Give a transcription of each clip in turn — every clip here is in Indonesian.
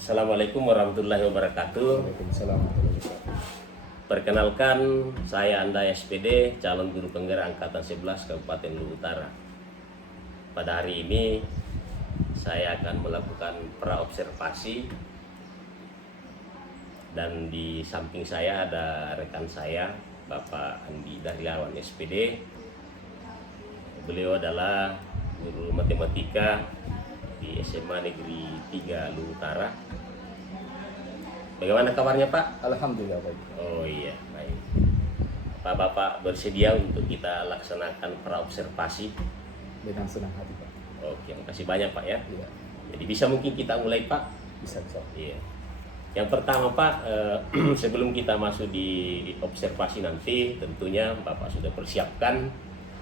Assalamualaikum warahmatullahi wabarakatuh. Waalaikumsalam warahmatullahi wabarakatuh. Perkenalkan, saya Anda SPD, calon guru penggerak Angkatan 11 Kabupaten Luwu Utara. Pada hari ini, saya akan melakukan praobservasi dan di samping saya ada rekan saya, Bapak Andi Daryawan SPD. Beliau adalah guru matematika di SMA Negeri 3 Luwu Utara. Bagaimana kabarnya, Pak? Alhamdulillah baik. Oh iya, baik. Pak Bapak bersedia untuk kita laksanakan praobservasi? Dengan senang hati Pak. Oke, makasih banyak Pak ya. Iya, Jadi bisa mungkin kita mulai Pak? bisa. Iya. Yang pertama Pak, sebelum kita masuk di observasi nanti, tentunya Bapak sudah persiapkan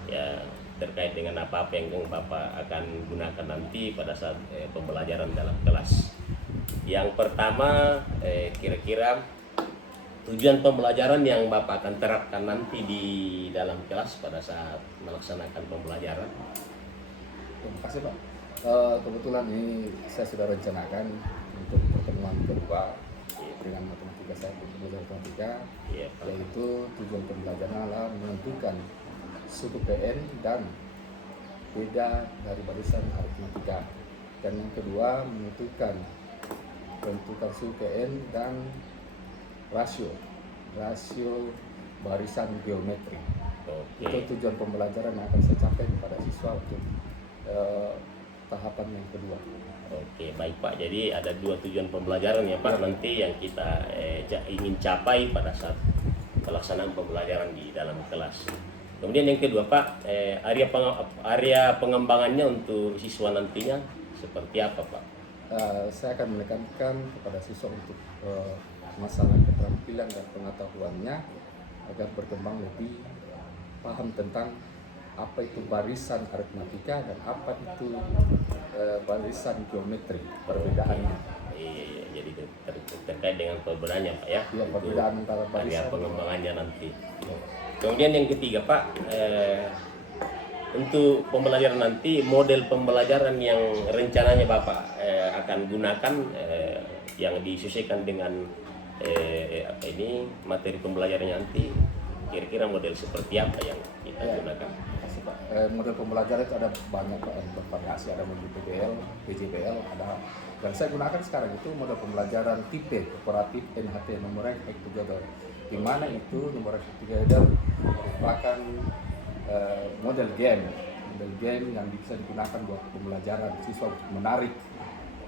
ya terkait dengan apa-apa yang Bapak akan gunakan nanti pada saat pembelajaran dalam kelas. Yang pertama, kira-kira tujuan pembelajaran yang Bapak akan terapkan nanti di dalam kelas pada saat melaksanakan pembelajaran. Terima kasih Pak. Kebetulan ini saya sudah rencanakan untuk pertemuan kedua dengan matematika saya, belajar matematika, Iya, Pak. yaitu tujuan pembelajaran adalah menentukan suku PN dan beda dari barisan aritmatika. Dan yang kedua menentukan suku PN dan rasio barisan geometri. Oke. Itu tujuan pembelajaran yang akan saya capai kepada siswa untuk tahapan yang kedua. Oke, baik Pak. Jadi ada dua tujuan pembelajaran ya Pak nanti yang kita ingin capai pada saat pelaksanaan pembelajaran di dalam kelas. Kemudian yang kedua Pak, area pengembangannya untuk siswa nantinya seperti apa Pak? Saya akan menekankan kepada siswa untuk masalah keterampilan dan pengetahuannya agar berkembang lebih paham tentang apa itu barisan aritmatika dan apa itu barisan geometri, perbedaannya. Iya, jadi terkait dengan perbedaannya Pak ya. Ya, Untuk perbedaan antara area barisan. pengembangannya nanti. Kemudian yang ketiga Pak, untuk pembelajaran nanti model pembelajaran yang rencananya Bapak akan gunakan yang disesuaikan dengan materi pembelajarannya nanti, kira-kira model seperti apa yang kita gunakan? Kasih Pak. Model pembelajaran itu ada banyak Pak, yang bervariasi, ada model PBL, PJBL, ada. Dan saya gunakan sekarang itu model pembelajaran tipe kooperatif NHT, Numeric Hack Together, di mana itu Numeric Hack Together merupakan model game yang bisa digunakan buat pembelajaran siswa untuk menarik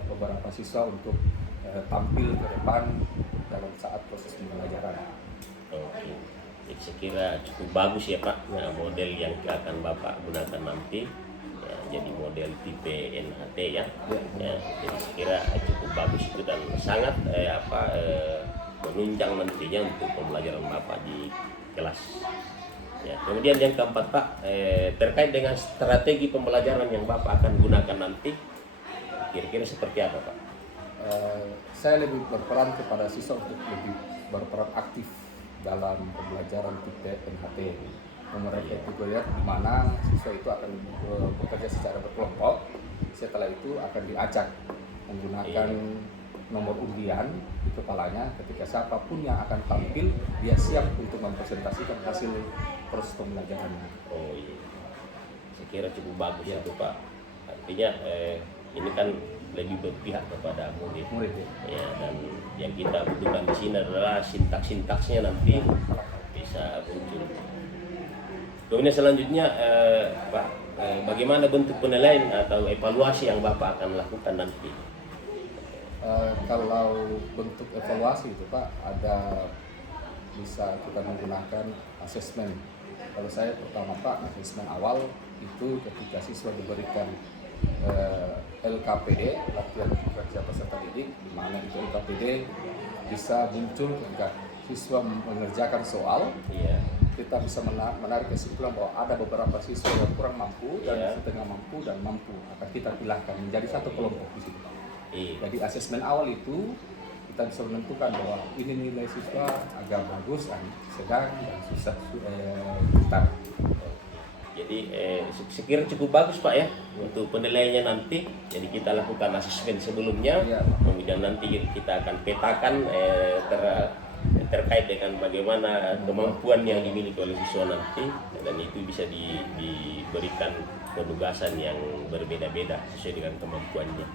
beberapa siswa untuk tampil ke depan dalam saat proses pembelajaran. Oke, jadi saya kira cukup bagus ya Pak, nah, model yang akan Bapak gunakan nanti ya, jadi model tipe NHT ya. Ya, jadi saya kira cukup bagus itu dan sangat menunjang nantinya untuk pembelajaran Bapak di kelas. Ya, kemudian yang keempat Pak, terkait dengan strategi pembelajaran yang Bapak akan gunakan nanti, kira-kira seperti apa Pak? Saya lebih berperan kepada siswa untuk lebih berperan aktif dalam pembelajaran tipe NHT. Numeric Hack Together, di mana siswa itu akan bekerja secara berkelompok. Setelah itu akan diacak menggunakan nomor undian di kepalanya. Ketika siapapun yang akan tampil, dia siap untuk mempresentasikan hasil proses pembelajarannya. Oh iya, saya kira cukup bagus ya itu Pak. Artinya ini kan lebih berpihak kepada murid. Ya, dan yang kita butuhkan di sini adalah sintaks-sintaksnya nanti bisa muncul. Kemudian selanjutnya Pak, bagaimana bentuk penilaian atau evaluasi yang Bapak akan lakukan nanti? Kalau bentuk evaluasi itu Pak, ada bisa kita menggunakan asesmen. Kalau saya pertama Pak, asesmen awal itu ketika siswa diberikan LKPD, latihan kerja peserta didik, di mana itu LKPD bisa muncul ketika siswa mengerjakan soal. Iya. Kita bisa menarik kesimpulan bahwa ada beberapa siswa yang kurang mampu dan setengah mampu dan mampu, akan kita pilihkan menjadi satu kelompok di situ. Iya. Jadi asesmen awal itu kita bisa menentukan bahwa ini nilai siswa agak bagus, sedang, dan susah pintar. Jadi sekiranya cukup bagus Pak ya untuk penilaiannya nanti. Jadi kita lakukan asesmen sebelumnya, Iya. kemudian nanti kita akan petakan terkait dengan bagaimana kemampuan yang dimiliki oleh siswa nanti, dan itu bisa diberikan penugasan yang berbeda-beda sesuai dengan kemampuannya.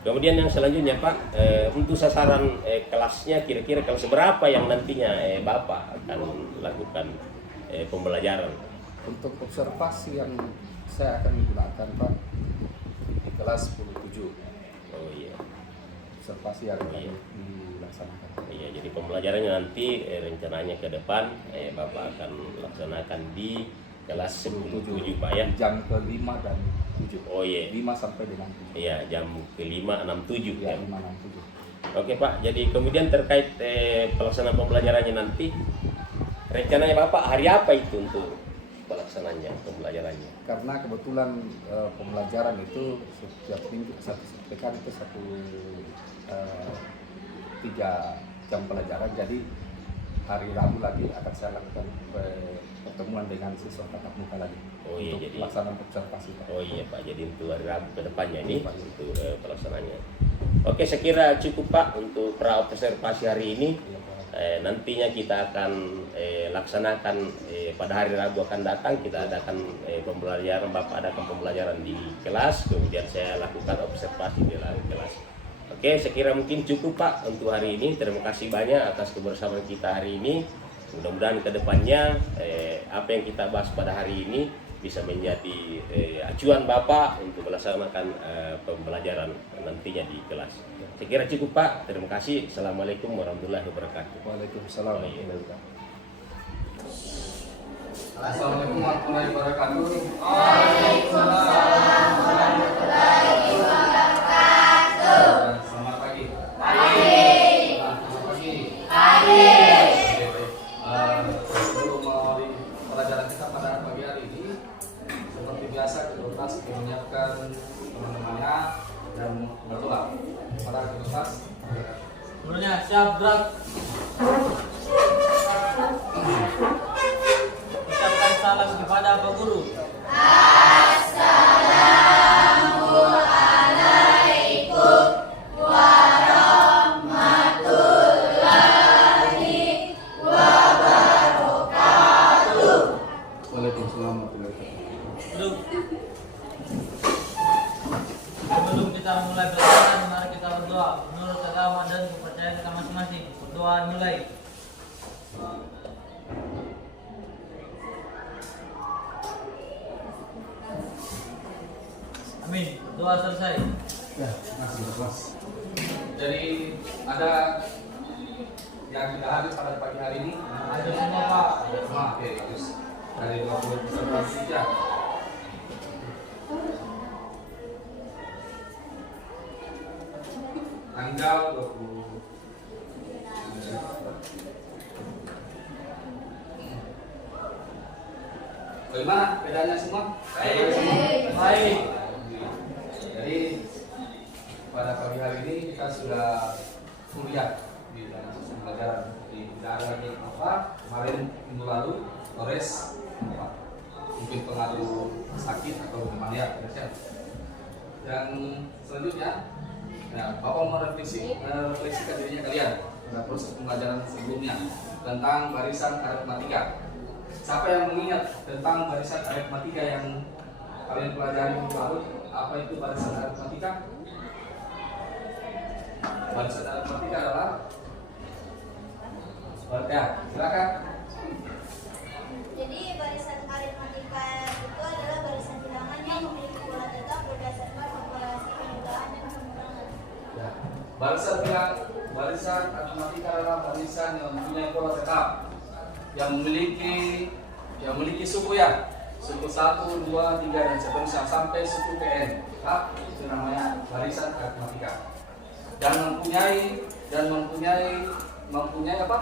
Kemudian yang selanjutnya Pak, untuk sasaran kelasnya kira-kira kelas berapa yang nantinya Bapak akan lakukan pembelajaran? Untuk observasi yang saya akan gunakan Pak di kelas 10-7. Oh iya. Observasi yang akan dilaksanakan. Iya, jadi pembelajarannya nanti rencananya ke depan Bapak akan laksanakan di kelas 10-7 Pak ya. Jam ke-5 dan 7. Oh iya. 5 sampai dengan 7. Iya, jam ke-5, 6, 7 Ya, ya. 5, 6, 7. Oke Pak, jadi kemudian terkait pelaksanaan pembelajarannya nanti, rencananya Bapak hari apa itu untuk pelaksananya pembelajarannya? Karena kebetulan pembelajaran itu setiap minggu satu pekan itu 3 jam pelajaran, jadi hari Rabu lagi akan saya lakukan pertemuan dengan siswa tatap muka lagi. Oh iya, untuk jadi pelaksanaan observasi Pak. Oh iya Pak, jadi untuk hari Rabu ke depannya ini Pak. untuk pelaksanaannya. Oke, saya kira cukup Pak untuk pra observasi hari ini. Iya, Pak. Nantinya kita akan laksanakan pada hari Rabu akan datang, kita adakan pembelajaran, Bapak adakan pembelajaran di kelas, kemudian saya lakukan observasi di dalam kelas. Oke, saya kira mungkin cukup Pak untuk hari ini. Terima kasih banyak atas kebersamaan kita hari ini. Mudah-mudahan ke depannya apa yang kita bahas pada hari ini bisa menjadi acuan Bapak untuk melaksanakan pembelajaran nantinya di kelas. Saya kira cukup Pak. Terima kasih. Assalamualaikum warahmatullahi wabarakatuh. Waalaikumsalam Oh, iya. warahmatullahi wabarakatuh. Assalamualaikum warahmatullahi wabarakatuh. Selamat pagi. Selamat pagi. Sebelum mengawali pelajaran kita pada pagi hari ini, seperti biasa kelas menyiapkan teman-temannya dan berdoa. Para kelas Gurunya siap gerak. Ucapkan salam kepada Pak Guru. Waalaikumsalam warahmatullahi wabarakatuh. Duduk. Sebelum kita mulai pelajaran, mari kita berdoa menurut agama dan kepercayaan kita masing-masing. Berdoa mulai. Amin. Doa selesai. Ya, masih kelas. Jadi ada yang tidak hadir pada pagi hari ini. Ada semua Pak. Semua, oke, bagus. Dari 20 peserta saja. Tanggal 20. Bagaimana bedanya semua? Baik. Jadi pada pagi hari ini kita sudah kuliah di dalam sistem pelajaran. Jadi tidak ada lagi apa kemarin minggu lalu Torres mungkin pengaruh sakit atau pneumonia. Dan selanjutnya, ya, Bapak mau refleksikan dirinya kalian pada proses pembelajaran sebelumnya tentang barisan aritmatika. Siapa yang mengingat tentang barisan aritmatika yang kalian pelajari minggu lalu? Apa itu barisan aritmatika? Barisan aritmatika adalah ya, silakan. Jadi barisan aritmatika itu adalah barisan bilangan yang memiliki pola tetap berdasarkan operasi penjualan dan pengurangan. Ya. Barisan aritmatika adalah barisan yang mempunyai pola tetap, yang memiliki suku ya, suku 1, 2, 3 dan seterusnya sampai suku PN. Nah, itu namanya barisan aritmatika. Dan mempunyai apa?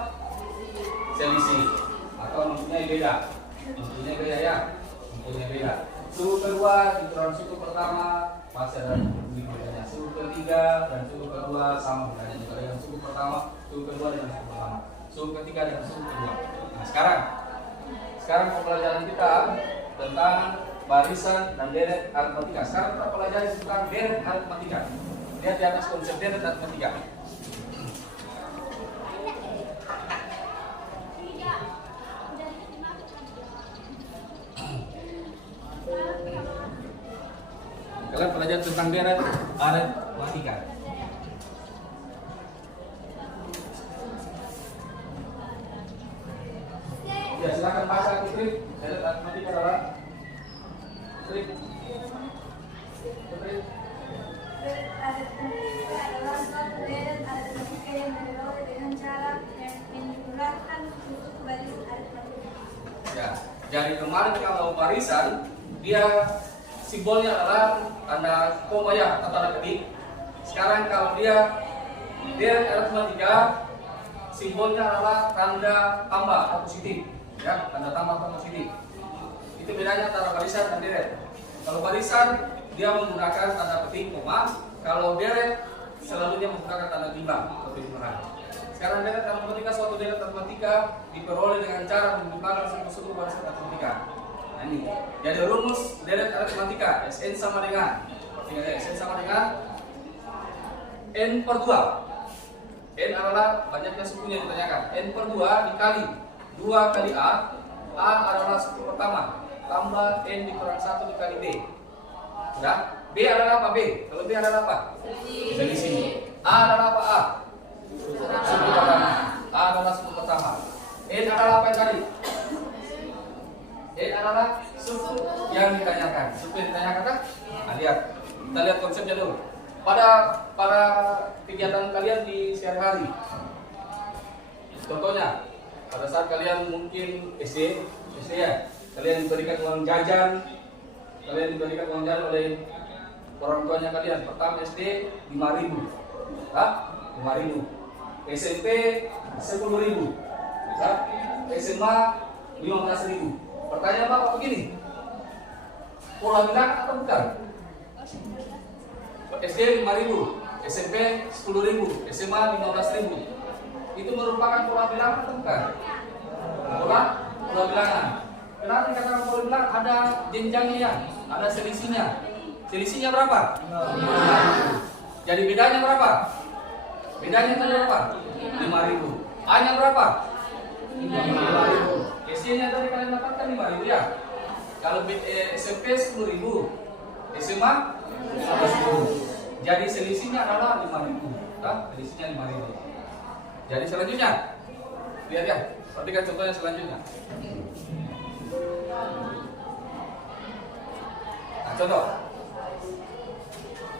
Selisih atau mempunyai beda. Mempunyai beda ya, mempunyai beda. Suku kedua di suku pertama masih ada bedanya. Suku ketiga dan suku kedua sama bedanya juga dengan suku pertama, suku kedua dengan suku pertama, suku ketiga dengan suku kedua. Nah, sekarang pembelajaran kita tentang barisan dan deret aritmatika. Sekarang kita pelajari tentang deret aritmatika. Lihat di atas konsep deret aritmatika. Kalian belajar tentang deret aritmatika. Ya, silakan baca Putri. Deret aritmatika adalah Putri. Aritmatika adalah suatu deret aritmatika yang diperoleh dengan cara menjumlahkan suku baris aritmatika. Ya, jadi kemarin kalau barisan dia simbolnya adalah tanda koma ya atau tanda ketik. Sekarang kalau dia deret aritmatika simbolnya adalah tanda tambah atau positif, ya, tanda tambah atau positif. Itu bedanya antara barisan dan deret. Kalau barisan dia menggunakan tanda petik koma, kalau deret selalunya menggunakan tanda timbang atau penjumlahan. Sekarang deret aritmatika, suatu deret aritmatika diperoleh dengan cara menjumlahkan suku baris aritmatika. Nah ini, jadi rumus deret aritmatika Sn sama dengan, Sn sama dengan n per 2. N adalah banyaknya sukunya ditanyakan. N per 2 dikali 2 kali A adalah suku pertama, tambah N dikurang 1 dikali B. Sudah? B adalah apa B? Kalau B adalah apa? Selisih. A adalah apa A? Suku pertama. A adalah suku pertama. N adalah apa yang tadi? N adalah suku yang ditanyakan. Suku yang ditanyakan kan? Nah, lihat. Kita lihat konsepnya dulu. Pada kegiatan kalian di sehari-hari. Contohnya, pada saat kalian mungkin SD ya, kalian diberikan uang jajan, oleh orang tuanya kalian. Pertama SD 5.000, 5.000. SMP 10.000, SMA 15.000. Pertanyaan Bapak begini, pola bilangan atau bukan? SD 5.000, SMP 10.000, SMA 15.000. Itu merupakan pola bilangan atau bukan? Pola bilangan. Kenapa dikatakan pola bilangan? Ada jenjangnya ya, ada selisihnya. Selisihnya berapa? 5.000. Jadi bedanya berapa? Bedanya tadi berapa? 5.000. A-nya berapa? 5.000. SC-nya tadi kalian dapatkan 5.000 ya. Kalau SMP 10.000, SMA 15.000. Jadi selisihnya adalah 5.000. Selisihnya 5.000. Jadi selanjutnya, lihat ya. Perhatikan contohnya selanjutnya. Nah, contoh.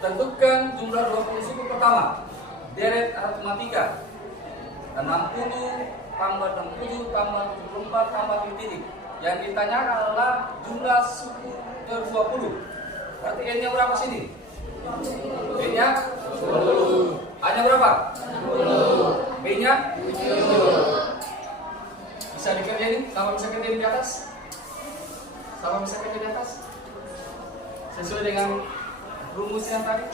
Tentukan jumlah 20 suku pertama. Deret aritmatika 60 tambah 60 tambah 74 tambah titik. Yang ditanyakan adalah jumlah suku ke-20. Berarti N-nya berapa sini? N-nya 20. A-nya berapa? 10. B-nya 7. Bisa dikerjain? Sama bisa kerjain di atas? Sama bisa kerjain di atas? Sesuai dengan rumus yang tadi?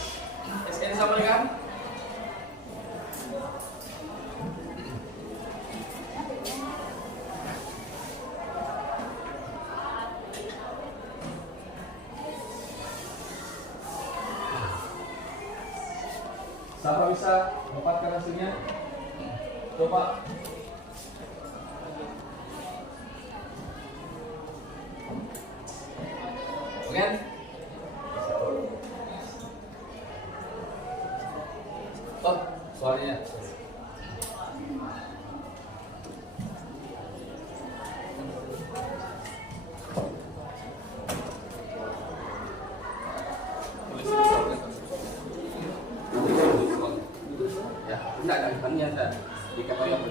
Sn sama dengan siapa bisa mendapatkan hasilnya? Coba. Oke? Oh, soalnya. Ya, enggak ada depannya ada di kapal apa?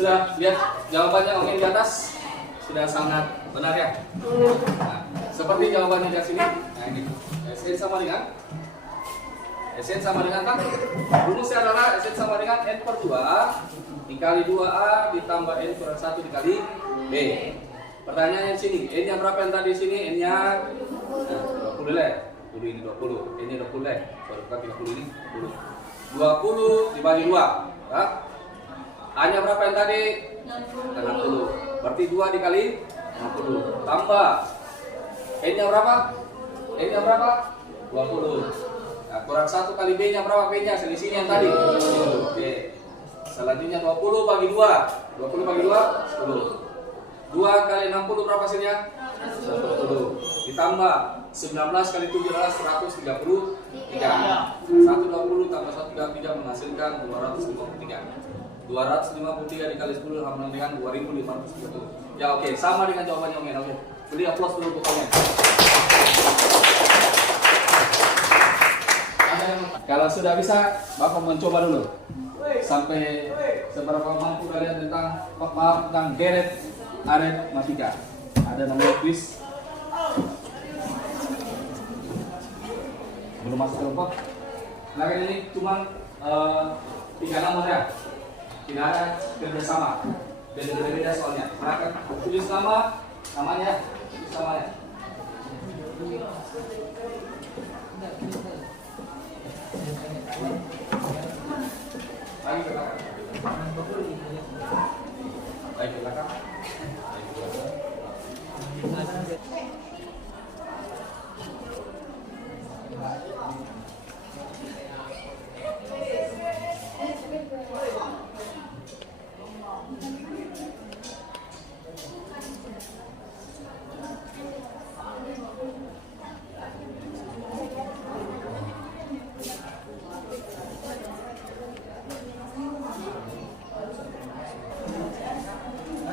sudah lihat jawabannya Oke di atas? Sudah sangat benar ya? Nah, seperti jawabannya di sini. Nah ini, Sn sama dengan Sn sama dengan kan? Rumusnya adalah Sn sama dengan N per 2A dikali 2A ditambah N per 1 dikali B. Pertanyaannya di sini, N-nya berapa yang tadi di sini? N-nya 20 deh. 20 ini 20. N-nya 20 deh. Baru kan 30 ini 20. 20 dibagi 2. Ya? A-nya berapa yang tadi? 60. Berarti 2 dikali 60. Tambah N-nya berapa? N-nya berapa? 20. Nah, kurang 1 kali B-nya berapa? B-nya selisihnya yang tadi. Oke. Selanjutnya 20 bagi 2. 20 bagi 2 10. 2 kali 60 berapa hasilnya? 110. Ditambah 19 kali 7 adalah 133. 120 tambah 133 menghasilkan 253. 253 dikali 10 sama dengan 2530. Ya oke, sama dengan jawabannya Omen. Oke. Beri aplaus dulu untuk Omen. Kalau sudah bisa, Bapak mencoba dulu. Sampai seberapa mampu kalian tentang geret aritmatika. Ada namanya quiz. Belum masuk kelompok. Nah ini cuma 3 nomor ya. Tidak ada kerjasama. Beda-beda soalnya. Silakan tulis namanya, tulis namanya. Lagi ke belakang. Lagi ke belakang.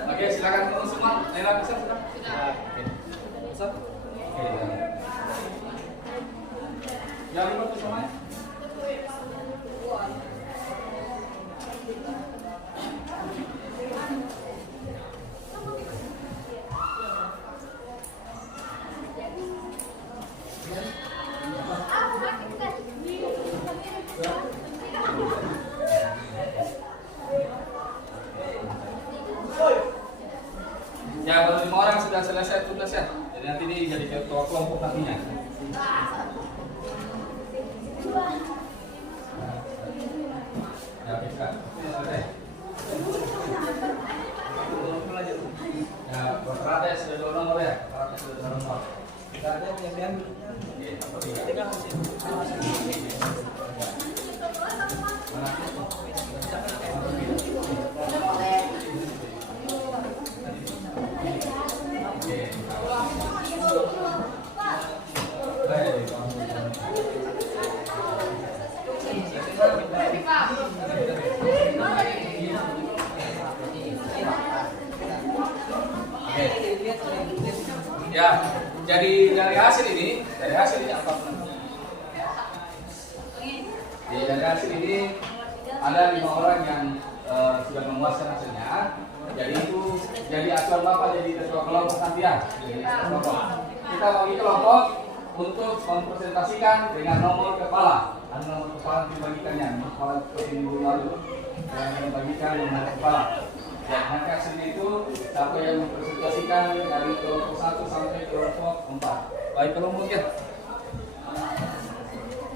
Oke, silakan kamu semua. Nela bisa sudah? Sudah. Oke. Bisa? Oke. Jangan lupa tuh semuanya. Ya, baru 5 orang sudah selesai tugas ya. Jadi nanti ini jadi ketua kelompok nantinya. Ya, bisa. Ya, berarti sudah 2 nomor ya. Berarti sudah 2 nomor. Kita ada yang diambil. Oke, apa tiga? Ya, jadi dari hasil ini apa? Dari hasil ini ada 5 orang yang sudah memuaskan hasilnya. Jadi acuan Bapak jadi ketua kelompok nanti ya. Kita bagi kelompok untuk mempresentasikan dengan nomor kepala. Ada nomor kepala dibagikannya. Nomor kepala seperti minggu lalu yang membagikan nomor kepala. Dan nanti hasilnya itu siapa yang mempresentasikan dari kelompok 1 sampai kelompok 4. Baik kelompok ya.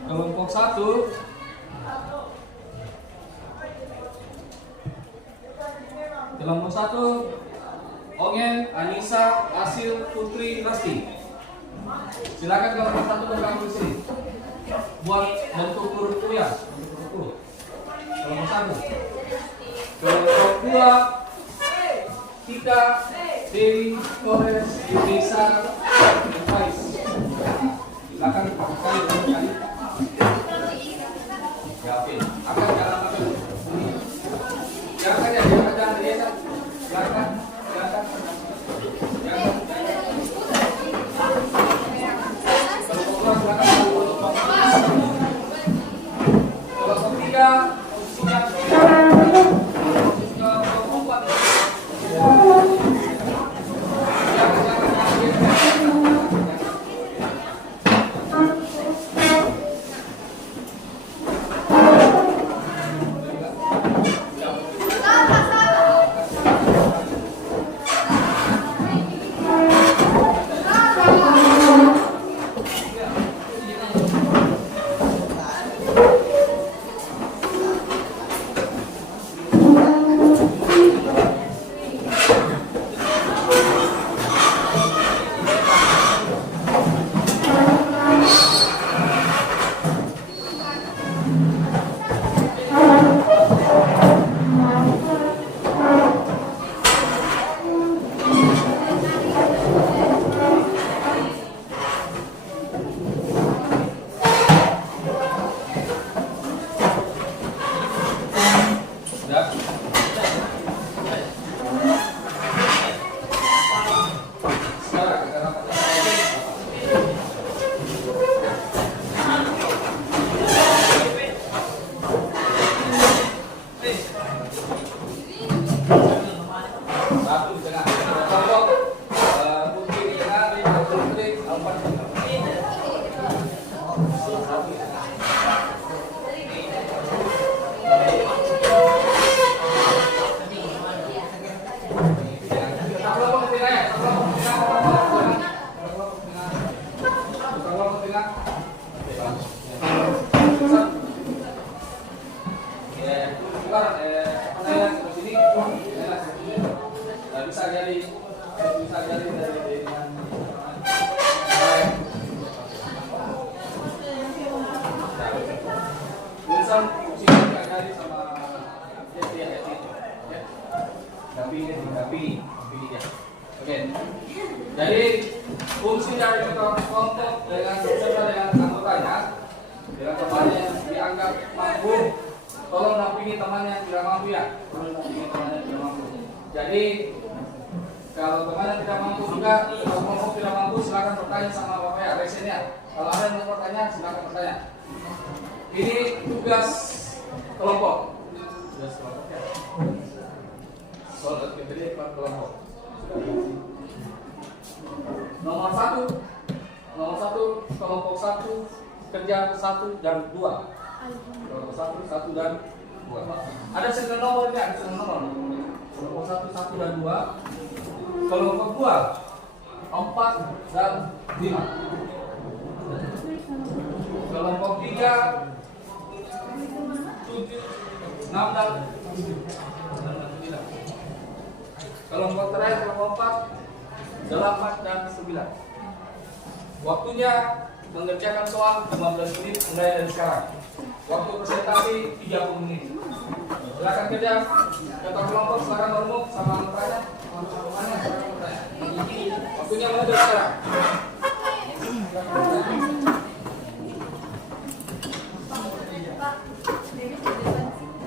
Kelompok 1 Kelompok 1 Ongen, Anissa, Asil, Putri, Rasti. Silakan kelompok 1 bergabung di sini. Buat bentuk huruf U ya. Kelompok 1. Kelompok 2 Tika, Dewi, Torres, Yunisa, Faiz. Silakan kali. Ya oke. Akan jalan jangan ya, jangan dia. Silakan. Kelompok 3 posisinya kelompok 4 Jadi fungsi dari ketua kelompok dengan beserta dengan anggotanya, dengan temannya yang dianggap mampu, tolong dampingi teman yang tidak mampu ya. Tolong dampingi teman yang tidak mampu. Jadi kalau temannya tidak mampu juga, kalau kelompok tidak mampu, silakan bertanya sama bapak ya, resennya. Kalau ada yang mau bertanya, silakan bertanya. Ini tugas kelompok. Tugas kelompok ya. Soal aktivitas kelompok. Nomor satu kelompok 1 kerja 1 dan 2. Kelompok 1 dan 2. Ada serial nomor ya, serial nomor. Kelompok 1 dan 2. Kelompok 2 4 dan 5. Kelompok 3 7 6 dan 9. Kelompok terakhir kelompok 4 8 dan 9. Waktunya mengerjakan soal 15 menit mulai dari sekarang. Waktu presentasi 30 menit. Silakan kerja. Ketua kelompok silakan ngomong sama anggotanya. Waktunya mulai dari sekarang.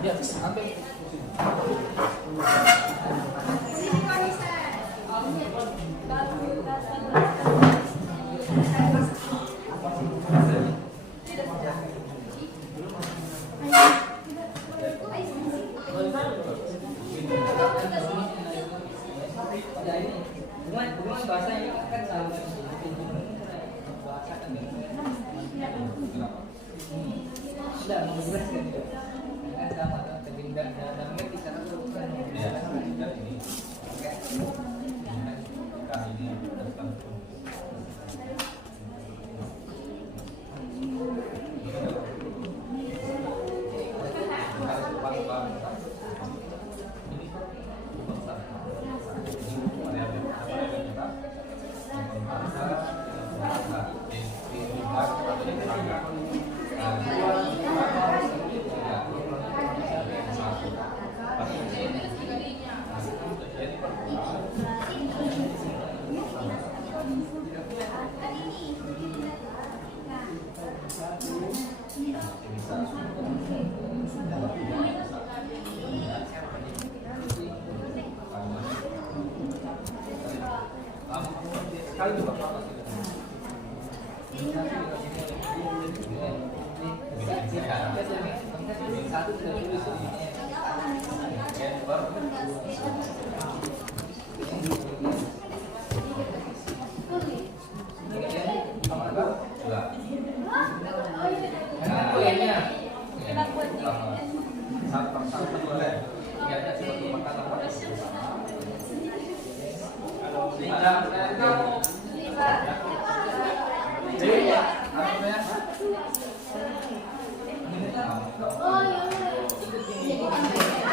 Ya, ambil. Hubungan bahasa ini kan sama bahasa kan sudah menjelaskan itu kan sama terjadi dalam ngerti sana tuh kan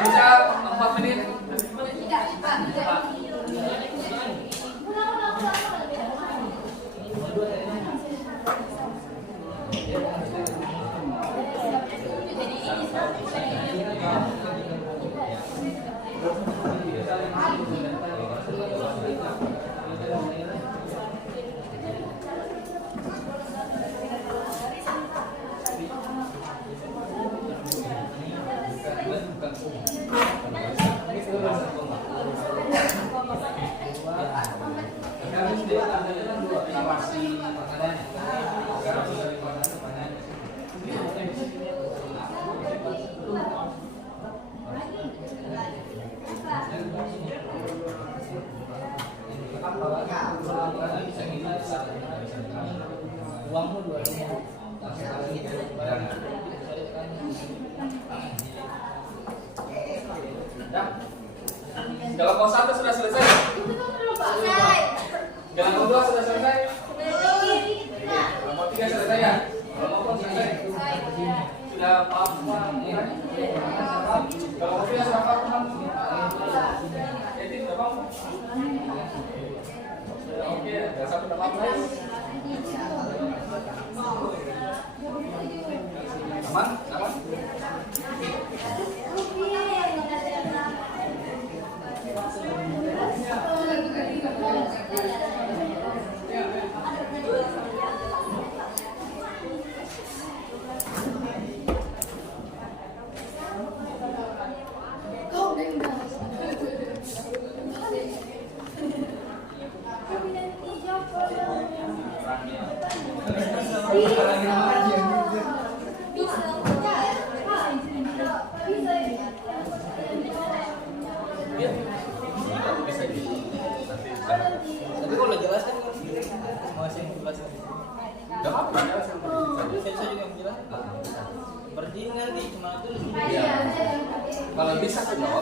Bisa 4 menit. Uangmu 2.000. Kelompok 1 sudah selesai. Kelompok 2 sudah selesai. Kelompok 3 selesai ya. Kelompok 4 selesai. Sudah paham semua. Kelompok 3 sudah paham. Jadi sudah paham. Oke, sudah sampai tempat lain. Aman? Aman?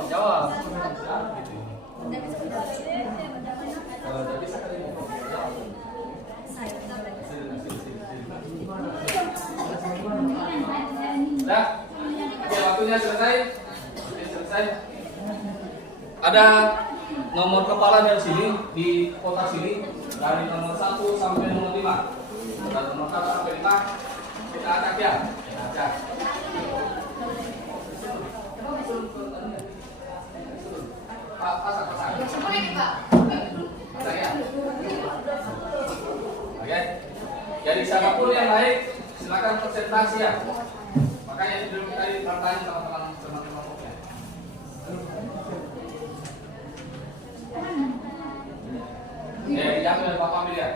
jawab. Nah, oke, waktunya selesai. Oke, selesai. Ada nomor kepala dari sini di kotak sini dari nomor 1 sampai nomor 5. Dari nomor 1 sampai 5 kita acak ya. Acak. Pasak. Saya. Oke. Jadi siapapun yang naik silakan presentasi ya. Makanya sebelum tadi bertanya sama teman-teman pokoknya. Yang dari Bapak ambil ya.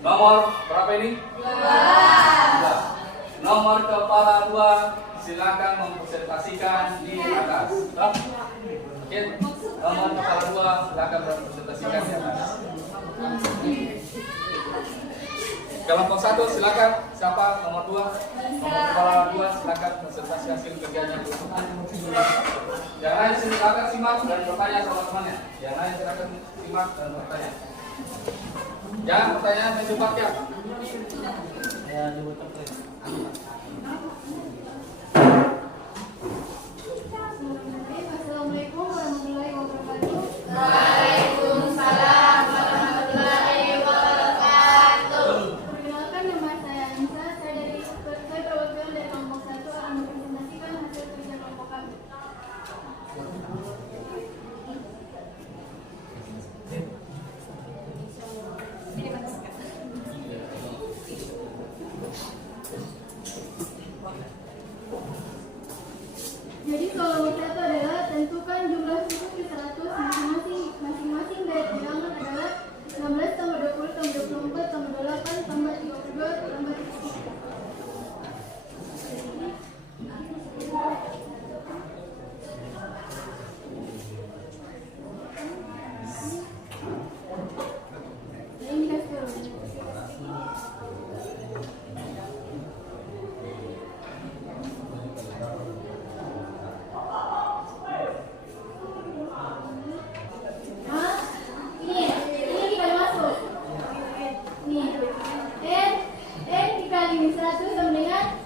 Nomor berapa ini? 2. Nomor kepala 2 silakan mempresentasikan di atas. Oke. Nomor kepala 2 silakan mempresentasikan di atas. Kelompok 1 silakan. Siapa nomor 2? Nomor kepala 2 silakan presentasi hasil kerjanya. Yang lain silakan simak dan bertanya sama temannya. Yang lain silakan simak dan bertanya. Jangan pertanyaan saya cepat ya. Ya, dibutuhkan. Assalamualaikum warahmatullahi wabarakatuh. Waalaikumsalam warahmatullahi wabarakatuh. Perkenalkan, nama saya Anissa. Saya perwakilan dari kelompok 1 akan mempresentasikan hasil kerja kelompok kami. Jadi kelompok 1 adalah tentukan jumlah suku di 100 masing-masing dari bilangan adalah 16 tambah 20 tambah 24 tambah 28 tambah 32 tambah 33. Nah, ini kasih dulu. Ini dikali masuk. Nih, n dikali 100 sama dengan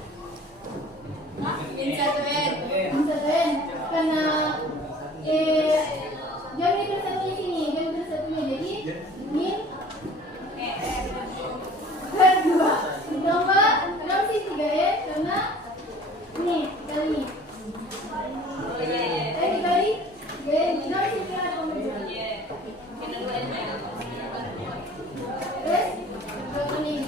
Min 1N. min 1n. Karena jam liter satunya sini, jam liter satunya jadi min per 2 ditambah kenapa sih 3n karena ini kali ini dikali n kenapa sih kita ada pembeda terus berapa nih.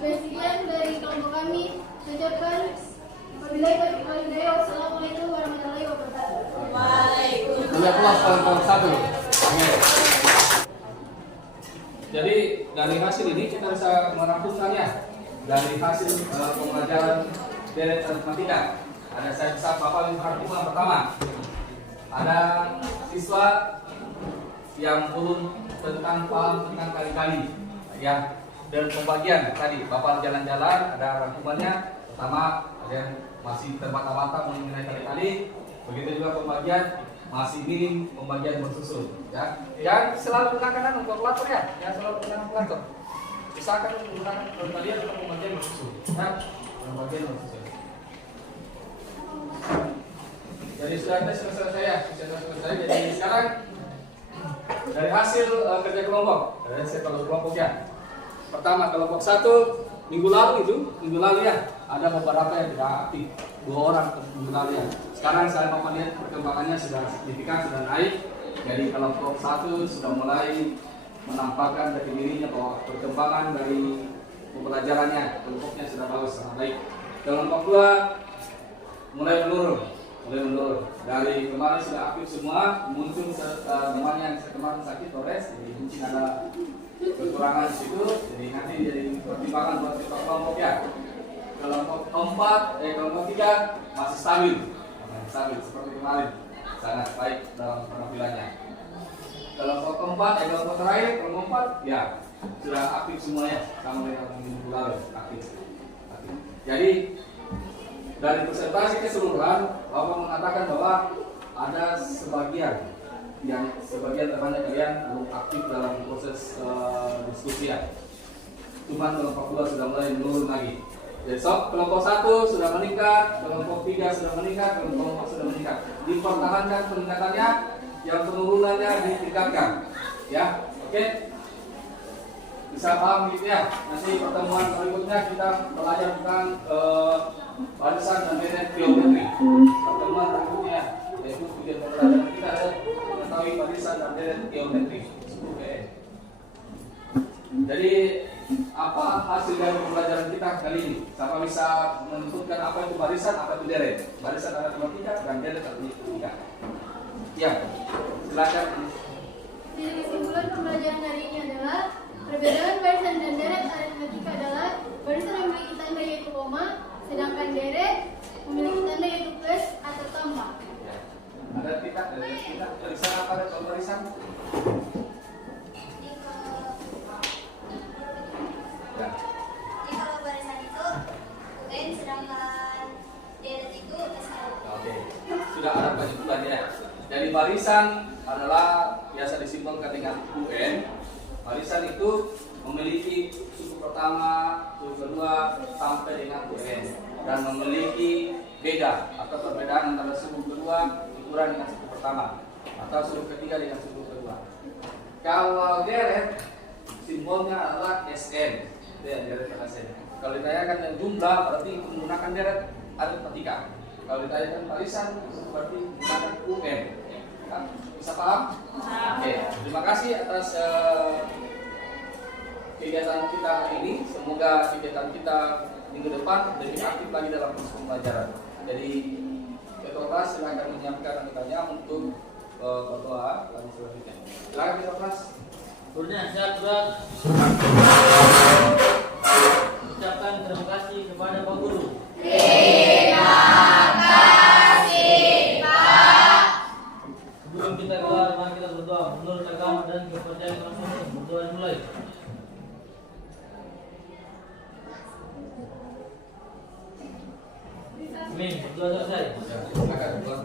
Oke, sekian dari kelompok kami. Saya ucapkan wabillahi taufiq wal hidayah. Wassalamualaikum warahmatullahi wabarakatuh. Waalaikumsalam. Sudah kelas kelompok 1. Oke. Jadi dari hasil ini kita bisa merangkumkannya dari hasil pembelajaran deret matematika. Ada saya bisa Bapak merangkumkan pertama. Ada siswa yang belum paham tentang kali-kali ya, dan pembagian tadi Bapak jalan-jalan ada rangkumannya. Pertama ada yang masih terbata-bata mengenai kali-kali, begitu juga pembagian masih minim, pembagian bersusun ya. Yang selalu gunakan kalkulator ya, yang selalu gunakan kalkulator. Usahakan menggunakan kalian untuk pembagian bersusun ya, pembagian bersusun. Jadi sudah selesai ya, jadi sekarang dari hasil kerja kelompok, dari hasil kelompok ya. Pertama kelompok 1 minggu lalu ya, ada beberapa yang tidak aktif, 2 orang minggu lalu ya. Sekarang saya mau lihat perkembangannya sudah signifikan, sudah naik. Jadi kelompok 1 sudah mulai menampakkan dari dirinya bahwa perkembangan dari pembelajarannya, kelompoknya sudah bagus, sangat baik. Kelompok 2 mulai menurun. Dari kemarin sudah aktif semua, muncul teman yang kemarin sakit Torres, jadi mungkin ada kekurangan di situ, jadi nanti jadi pertimbangan buat kelompok ya. Kelompok 3 masih stabil seperti kemarin, sangat baik dalam penampilannya. Kelompok 4 ya sudah aktif semuanya sama dengan minggu lalu aktif. Jadi dari presentasi keseluruhan, Bapak mengatakan bahwa ada sebagian terbanyak kalian belum aktif dalam proses diskusi ya. Cuma kelompok 2 sudah mulai menurun lagi. Besok kelompok 1 sudah meningkat, kelompok 3 sudah meningkat, kelompok 4 sudah meningkat. Dipertahankan peningkatannya, yang penurunannya ditingkatkan. Ya, oke? Bisa paham gitu ya? Nanti pertemuan berikutnya kita belajar tentang barisan dan deret geometri. Pertemuan berikutnya yaitu tujuan pembelajaran kita adalah mengetahui barisan dan deret geometri. Oke. Jadi apa hasil dari pembelajaran kita kali ini? Sama bisa menentukan apa itu barisan, apa itu deret. Barisan ada 3 dan deret ada 3. Ya, silakan. Jadi kesimpulan pembelajaran hari ini adalah perbedaan barisan dan deret aritmetika adalah barisan memiliki tanda yaitu koma, sedangkan deret memiliki tanda yaitu plus atau tambah. Ya. Ada kita barisan apa ada soal barisan? Ya. Jadi kalau barisan itu UN, sedangkan deret itu SL. Oke. Sudah ada penjelasannya. Jadi barisan adalah biasa disimbolkan dengan UN. Barisan itu memiliki suku pertama, suku kedua sampai dengan UN dan memiliki beda atau perbedaan antara suku kedua ukuran dengan suku pertama atau suku ketiga dengan suku kedua. Kalau deret simbolnya adalah SN. Itu yang deret SN. Kalau ditanyakan yang jumlah berarti menggunakan deret aritmetika. Kalau ditanyakan barisan berarti menggunakan UN. Ya, bisa paham? Oke, terima kasih atas kegiatan kita hari ini. Semoga kegiatan kita minggu depan lebih aktif lagi dalam proses pembelajaran. Jadi ketua kelas silakan menyiapkan anggotanya untuk berdoa dan selanjutnya. Silakan ketua kelas. Gurunya siap sudah. Ucapkan terima kasih kepada Pak Guru. Sebelum kita keluar, mari kita berdoa menurut agama dan kepercayaan masing-masing. Berdoa dimulai. Amin. Berdoa selesai. Silakan ketua.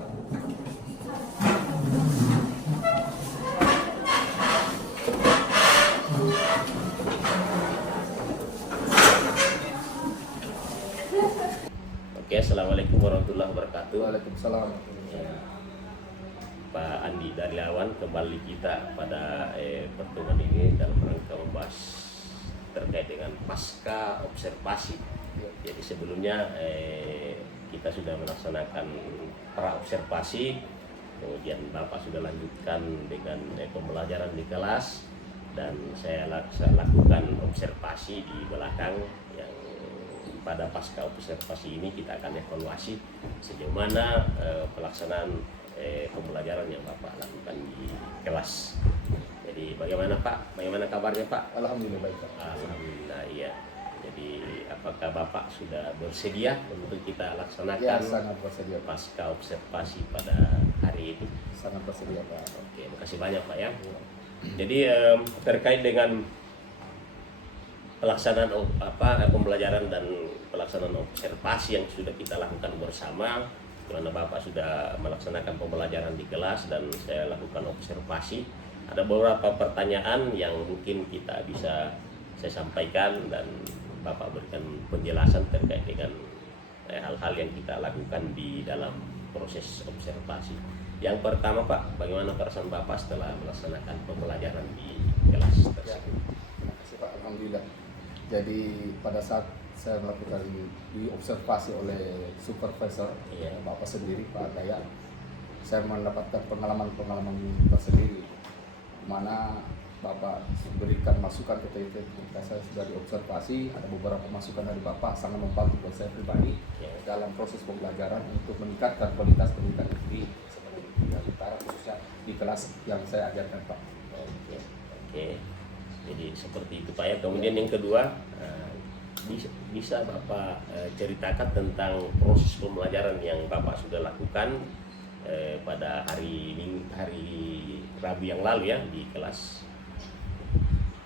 Oke, assalamualaikum warahmatullahi wabarakatuh. Waalaikumsalam. Pak Andi Daryawan, kembali kita pada pertemuan ini dalam rangka membahas terkait dengan pasca observasi. Jadi sebelumnya kita sudah melaksanakan pra observasi, kemudian Bapak sudah lanjutkan dengan pembelajaran di kelas, dan saya lakukan observasi di belakang. Yang pada pasca observasi ini kita akan evaluasi sejauh mana pelaksanaan pembelajaran yang Bapak lakukan di kelas. Jadi bagaimana Pak? Bagaimana kabarnya Pak? Alhamdulillah baik. Alhamdulillah, iya. Jadi apakah Bapak sudah bersedia untuk kita Ya, laksanakan sangat bersedia Pak. pasca observasi pada hari ini? Sangat bersedia Pak. Oke, makasih banyak Pak ya. Jadi terkait dengan pelaksanaan pembelajaran dan pelaksanaan observasi yang sudah kita lakukan bersama, di mana Bapak sudah melaksanakan pembelajaran di kelas dan saya lakukan observasi. Ada beberapa pertanyaan yang mungkin kita bisa saya sampaikan dan Bapak berikan penjelasan terkait dengan hal-hal yang kita lakukan di dalam proses observasi. Yang pertama Pak, bagaimana perasaan Bapak setelah melaksanakan pembelajaran di kelas Ya, tersebut? terima kasih Pak. Alhamdulillah. Jadi pada saat saya melakukan diobservasi oleh supervisor, Iya. Bapak sendiri Pak Daya, saya mendapatkan pengalaman tersendiri, mana Bapak berikan masukan ketika saya sudah diobservasi. Ada beberapa masukan dari Bapak sangat membantu buat saya pribadi Ya. dalam proses pembelajaran untuk meningkatkan kualitas pendidikan negeri sebagai Kalimantan Utara, khususnya di kelas yang saya ajarkan Pak. Oke, jadi seperti itu Pak ya. Kemudian yang kedua, bisa Bapak ceritakan tentang proses pembelajaran yang Bapak sudah lakukan pada hari Rabu yang lalu ya di kelas.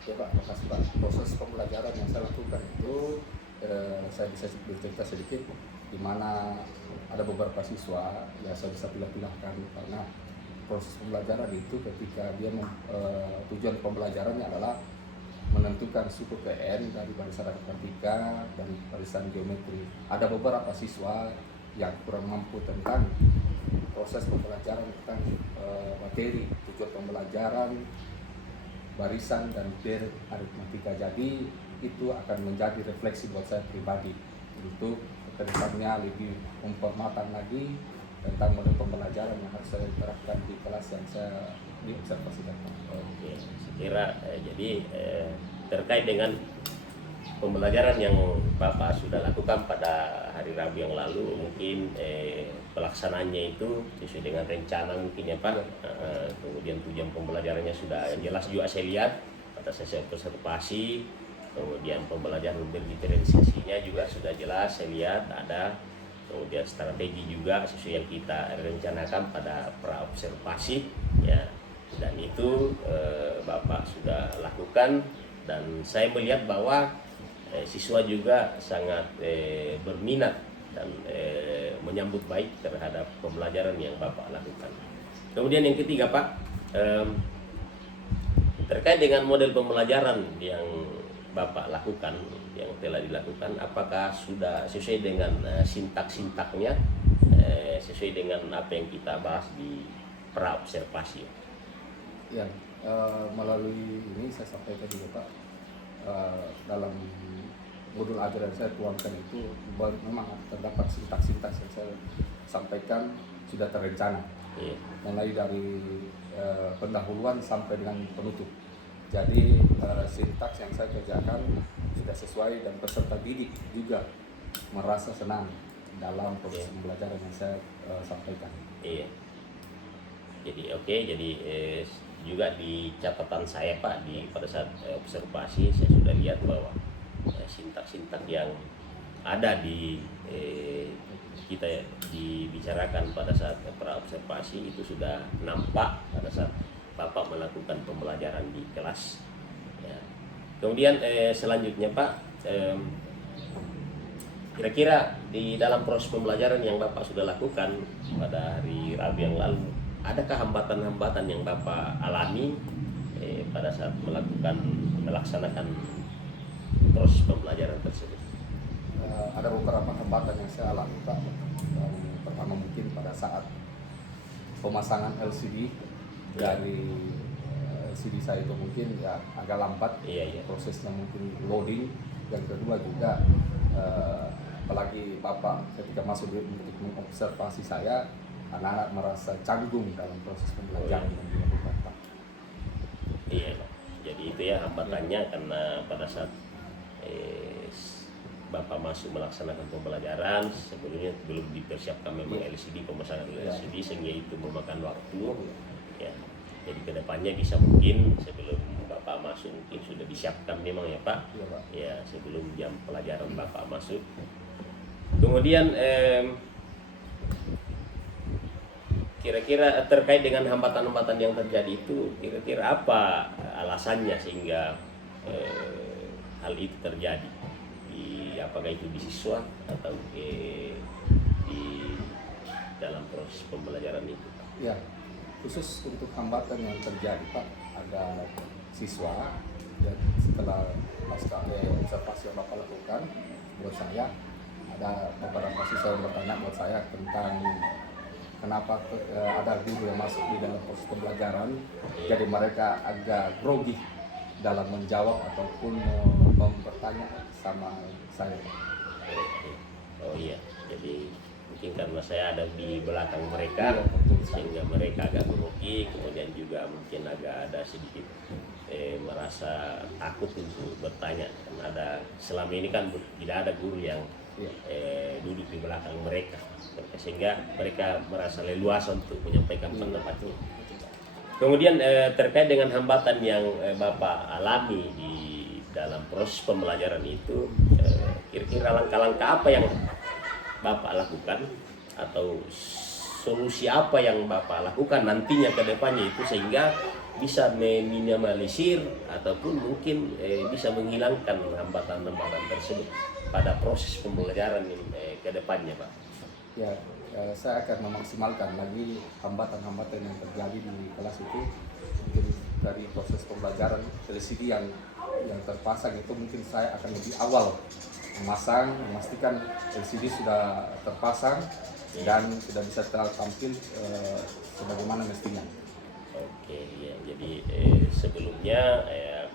Ya Pak, makasih Pak. Proses pembelajaran yang saya lakukan itu saya bisa bercerita sedikit di mana ada beberapa siswa ya saya bisa pilih-pilihkan karena proses pembelajaran itu ketika dia tujuan pembelajarannya adalah menentukan suku PN dari barisan matematika dan barisan geometri. Ada beberapa siswa yang kurang mampu tentang proses pembelajaran tentang materi, tujuan pembelajaran, barisan dan deret aritmatika. Jadi itu akan menjadi refleksi buat saya pribadi untuk kedepannya lebih mempermatang lagi tentang model pembelajaran yang harus saya terapkan di kelas yang saya diobservasikan. Oke, saya kira jadi terkait dengan pembelajaran yang Bapak sudah lakukan pada hari Rabu yang lalu, mungkin pelaksanaannya itu sesuai dengan rencana mungkin ya Pak. Kemudian tujuan pembelajarannya sudah jelas juga saya lihat pada sesi observasi. Kemudian pembelajaran berdiferensiasinya juga sudah jelas saya lihat ada. Kemudian strategi juga sesuai yang kita rencanakan pada praobservasi ya, dan itu Bapak sudah lakukan dan saya melihat bahwa siswa juga sangat berminat dan menyambut baik terhadap pembelajaran yang Bapak lakukan. Kemudian yang ketiga Pak, terkait dengan model pembelajaran yang Bapak lakukan, yang telah dilakukan, apakah sudah sesuai dengan sintak-sintaknya, sesuai dengan apa yang kita bahas di praobservasi? Ya, melalui ini saya sampaikan juga Pak, dalam modul ajaran saya tuangkan itu memang terdapat sintak-sintak yang saya sampaikan sudah terencana, mulai dari pendahuluan sampai dengan penutup. Jadi sintaks yang saya kerjakan sudah sesuai dan peserta didik juga merasa senang dalam proses pembelajaran yang saya sampaikan. Iya. Jadi jadi juga di catatan saya Pak pada saat observasi saya sudah lihat bahwa sintak-sintak yang ada di kita dibicarakan pada saat praobservasi itu sudah nampak pada saat Bapak melakukan pembelajaran di kelas. Ya. Kemudian selanjutnya Pak, kira-kira di dalam proses pembelajaran yang Bapak sudah lakukan pada hari Rabu yang lalu, adakah hambatan-hambatan yang Bapak alami pada saat melaksanakan proses pembelajaran tersebut? Ada beberapa hambatan yang saya alami Pak. Pertama mungkin pada saat pemasangan LCD dari LCD saya itu mungkin ya agak lambat, prosesnya mungkin loading. Yang kedua juga apalagi Bapak ketika masuk untuk mengobservasi saya, anak-anak merasa canggung dalam proses pembelajaran yang dilakukan Pak. Iya Pak, jadi itu ya hambatannya karena pada saat Bapak masuk melaksanakan pembelajaran sebelumnya belum dipersiapkan memang LCD, pemasangan LCD sehingga itu memakan waktu ya. Jadi kedepannya bisa mungkin sebelum Bapak masuk mungkin sudah disiapkan memang ya Pak. Ya sebelum jam pelajaran Bapak masuk. Kemudian kira-kira terkait dengan hambatan-hambatan yang terjadi itu kira-kira apa alasannya sehingga hal itu terjadi? Apakah itu di siswa atau di dalam proses pembelajaran itu Pak? Ya, khusus untuk hambatan yang terjadi Pak, ada siswa dan setelah pasca observasi yang Bapak lakukan buat saya, ada beberapa siswa yang bertanya buat saya tentang kenapa ada guru yang masuk di dalam proses pembelajaran, jadi mereka agak grogi dalam menjawab ataupun bertanya sama saya. Oh iya, jadi mungkin karena saya ada di belakang mereka, sehingga mereka agak grogi, kemudian juga mungkin agak ada sedikit merasa takut untuk bertanya. Karena ada selama ini kan tidak ada guru yang duduk di belakang mereka, sehingga mereka merasa leluasa untuk menyampaikan pendapatnya. Kemudian terkait dengan hambatan yang Bapak alami di dalam proses pembelajaran itu, kira-kira langkah-langkah apa yang Bapak lakukan atau solusi apa yang Bapak lakukan nantinya ke depannya itu sehingga bisa meminimalisir ataupun mungkin bisa menghilangkan hambatan-hambatan tersebut? pada proses pembelajaran ke depannya Pak? Ya, saya akan memaksimalkan lagi hambatan-hambatan yang terjadi di kelas itu. Mungkin dari proses pembelajaran LCD yang terpasang itu mungkin saya akan lebih awal memastikan LCD sudah terpasang dan sudah bisa tampil sebagaimana mestinya. Oke, ya. Jadi sebelumnya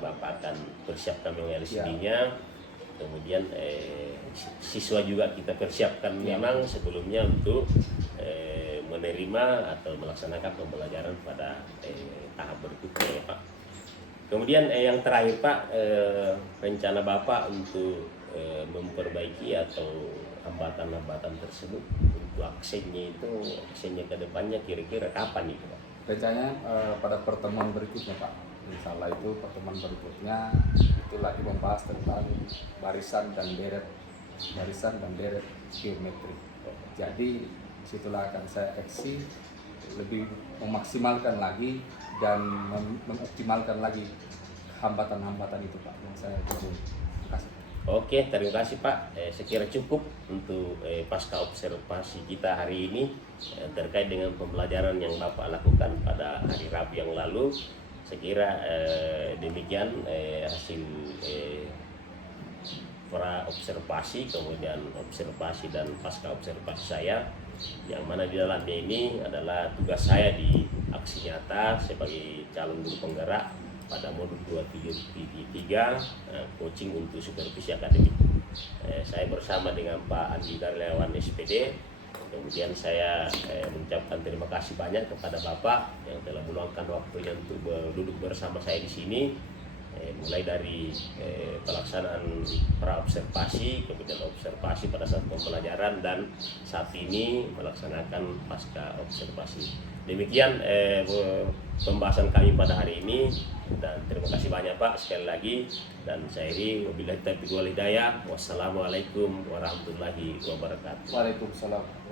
Bapak akan persiapkan LCD-nya, kemudian siswa juga kita persiapkan memang sebelumnya untuk menerima atau melaksanakan pembelajaran pada tahap berikutnya ya Pak. Kemudian yang terakhir Pak, rencana Bapak untuk memperbaiki atau hambatan-hambatan tersebut untuk aksennya ke depannya kira-kira kapan itu Pak? Rencananya pada pertemuan berikutnya Pak, insya Allah itu pertemuan berikutnya itu lagi membahas tentang barisan dan deret geometri. Jadi disitulah akan saya aksi lebih memaksimalkan lagi dan mengoptimalkan lagi hambatan-hambatan itu Pak yang saya temui. Terima kasih. Oke, terima kasih Pak. Sekira cukup untuk pasca observasi kita hari ini terkait dengan pembelajaran yang Bapak lakukan pada hari Rabu yang lalu. Sekira demikian hasil pra observasi, kemudian observasi dan pasca observasi saya, yang mana di dalamnya ini adalah tugas saya di aksi nyata sebagai calon guru penggerak pada modul 23 coaching untuk supervisi akademik. Saya bersama dengan Pak Andi Karyawan SPD. Kemudian saya mengucapkan terima kasih banyak kepada Bapak yang telah meluangkan waktunya untuk duduk bersama saya di sini, mulai dari pelaksanaan pra observasi, kemudian observasi pada saat pembelajaran, dan saat ini melaksanakan pasca observasi. Demikian pembahasan kami pada hari ini, dan terima kasih banyak Pak sekali lagi, dan saya ini wabillahi taufiq wal hidayah. Wassalamualaikum warahmatullahi wabarakatuh. Waalaikumsalam.